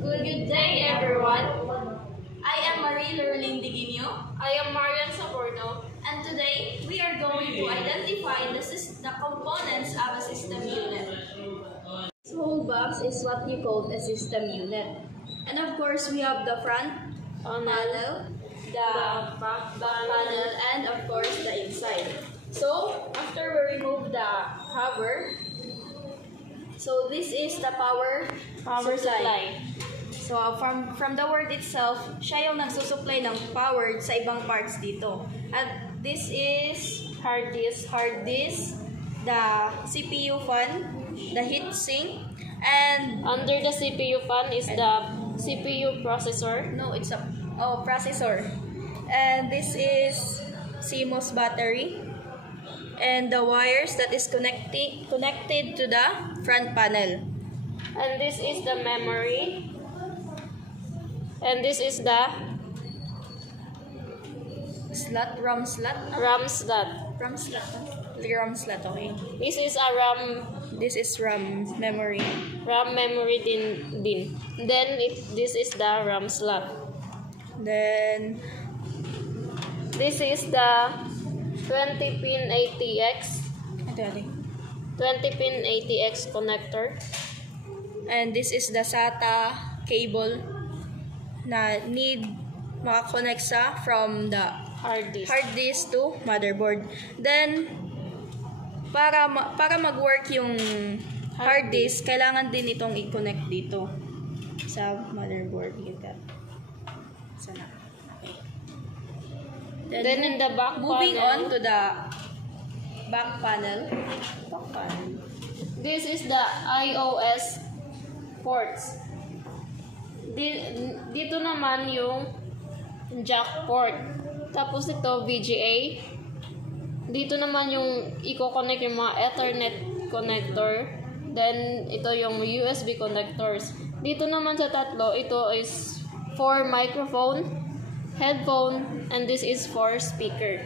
Good day, everyone. I am Marie Lurling Diginio. I am Marian Saborno. And today, we are going to identify the components of a system unit. This whole box is what you call a system unit. And of course, we have the front panel, the back panel, and of course, the inside. So, after we remove the cover, so this is the power supply. So, from the word itself, siya yung nagsusupply ng power sa ibang parts dito. At this is hard disk, the CPU fan, the heat sink, and Under the CPU fan is the CPU processor. no, it's a processor. And this is CMOS battery, and the wires that is connected to the front panel. And this is the memory. And this is the RAM slot, RAM slot. RAM slot, okay. This is a This is RAM memory. RAM memory din. Then this is the RAM slot. Then This is the 20-pin ATX. 20-pin ATX connector. and this is the SATA cable na need makakonect sa from the Hard disk. hard disk to motherboard. Then para mag-work yung hard disk, kailangan din itong i-connect dito sa motherboard. Sana. Okay. Then in the back moving panel, on to the back panel. this is the iOS ports. Dito naman yung jack port. Tapos ito VGA. Dito naman yung i-connect yung mga Ethernet connector. Then ito yung USB connectors. Dito naman sa tatlo, ito is for microphone, headphone, and this is for speaker.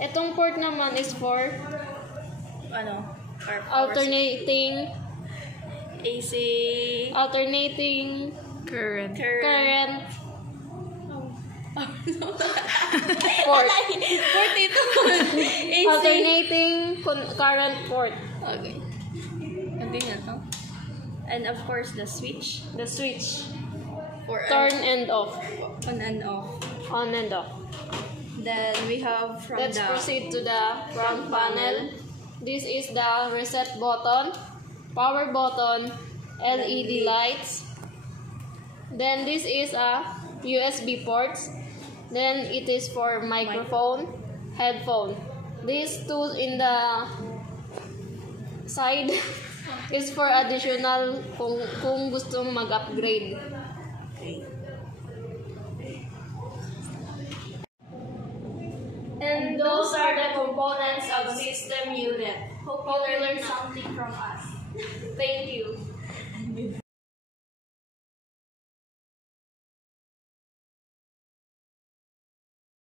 Itong port naman is for alternating current port. AC. Alternating current port. Okay. Continue na to. And of course, the switch. The switch. For Turn and off. on and off. On and off. Then we have from Let's the proceed to the front panel. This is the reset button, power button, LED lights. Then this is a USB ports. Then it is for microphone, headphone. These two in the side is for additional kung gustong mag-upgrade. okay. And those are the components of a system unit. Hope you learned something from us. Thank you.